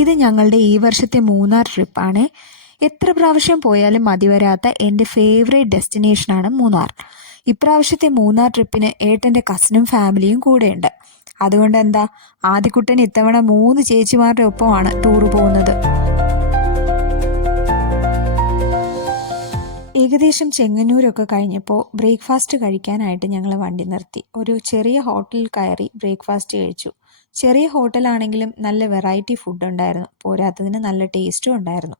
ഇത് ഞങ്ങളുടെ ഈ വർഷത്തെ മൂന്നാർ ട്രിപ്പാണ്. എത്ര പ്രാവശ്യം പോയാലും മതിവരാത്ത എൻ്റെ ഫേവറേറ്റ് ഡെസ്റ്റിനേഷനാണ് മൂന്നാർ. ഇപ്രാവശ്യത്തെ മൂന്നാർ ട്രിപ്പിന് ഏട്ടൻ്റെ കസിനും ഫാമിലിയും കൂടെയുണ്ട്. അതുകൊണ്ട് എന്താ, ആദ്യക്കുട്ടൻ ഇത്തവണ 3 ചേച്ചിമാരുടെ ഒപ്പമാണ് ടൂർ പോകുന്നത്. ഏകദേശം ചെങ്ങന്നൂരൊക്കെ കഴിഞ്ഞപ്പോൾ ബ്രേക്ക്ഫാസ്റ്റ് കഴിക്കാനായിട്ട് ഞങ്ങൾ വണ്ടി നിർത്തി. ഒരു ചെറിയ ഹോട്ടലിൽ കയറി ബ്രേക്ക്ഫാസ്റ്റ് കഴിച്ചു. ചെറിയ ഹോട്ടലാണെങ്കിലും നല്ല വെറൈറ്റി ഫുഡ് ഉണ്ടായിരുന്നു. പോരാത്തതിന് നല്ല ടേസ്റ്റും ഉണ്ടായിരുന്നു.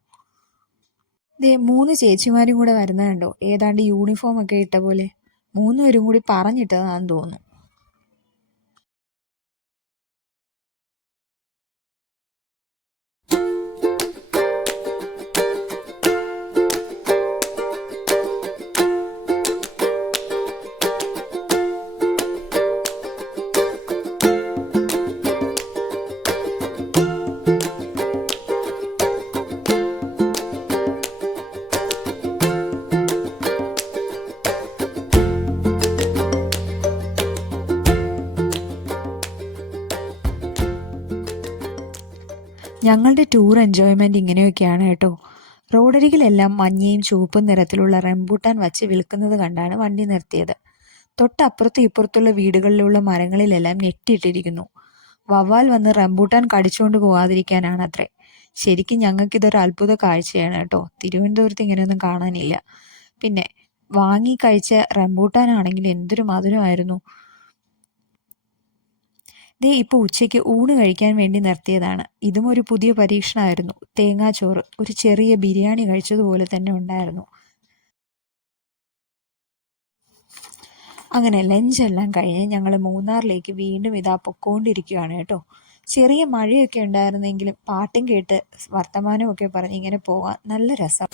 ദേ 3 ചേച്ചിമാരും കൂടെ വരുന്നത് കണ്ടോ? ഏതാണ്ട് യൂണിഫോം ഒക്കെ ഇട്ട പോലെ. 3 പേരും കൂടി പറഞ്ഞിട്ടതാണെന്ന് തോന്നുന്നു. ഞങ്ങളുടെ ടൂർ എൻജോയ്മെൻറ്റ് ഇങ്ങനെയൊക്കെയാണ് കേട്ടോ. റോഡരികിലെല്ലാം മഞ്ഞയും ചുവപ്പും നിറത്തിലുള്ള റംബൂട്ടാൻ വച്ച് വിൽക്കുന്നത് കണ്ടാണ് വണ്ടി നിർത്തിയത്. തൊട്ടപ്പുറത്തും ഇപ്പുറത്തുള്ള വീടുകളിലുള്ള മരങ്ങളിലെല്ലാം നെറ്റിയിട്ടിരിക്കുന്നു. വവ്വാൽ വന്ന് റംബൂട്ടാൻ കടിച്ചുകൊണ്ട് പോകാതിരിക്കാനാണത്രേ. ശരിക്കും ഞങ്ങൾക്കിതൊരു അത്ഭുത കാഴ്ചയാണ് കേട്ടോ. തിരുവനന്തപുരത്ത് ഇങ്ങനെയൊന്നും കാണാനില്ല. പിന്നെ വാങ്ങി കഴിച്ച റംബൂട്ടാനാണെങ്കിൽ എന്തൊരു മധുരമായിരുന്നു. ദേ ഇപ്പോൾ ഉച്ചയ്ക്ക് ഊണ് കഴിക്കാൻ വേണ്ടി നിർത്തിയതാണ്. ഇതും ഒരു പുതിയ പരീക്ഷണമായിരുന്നു. തേങ്ങാച്ചോറ്, ഒരു ചെറിയ ബിരിയാണി കഴിച്ചതുപോലെ തന്നെ ഉണ്ടായിരുന്നു. അങ്ങനെ ലഞ്ചെല്ലാം കഴിഞ്ഞ് ഞങ്ങൾ മൂന്നാറിലേക്ക് വീണ്ടും ഇതാ പൊക്കോണ്ടിരിക്കുകയാണ് കേട്ടോ. ചെറിയ മഴയൊക്കെ ഉണ്ടായിരുന്നെങ്കിലും പാട്ടും കേട്ട് വർത്തമാനമൊക്കെ പറഞ്ഞ് ഇങ്ങനെ പോകാൻ നല്ല രസം.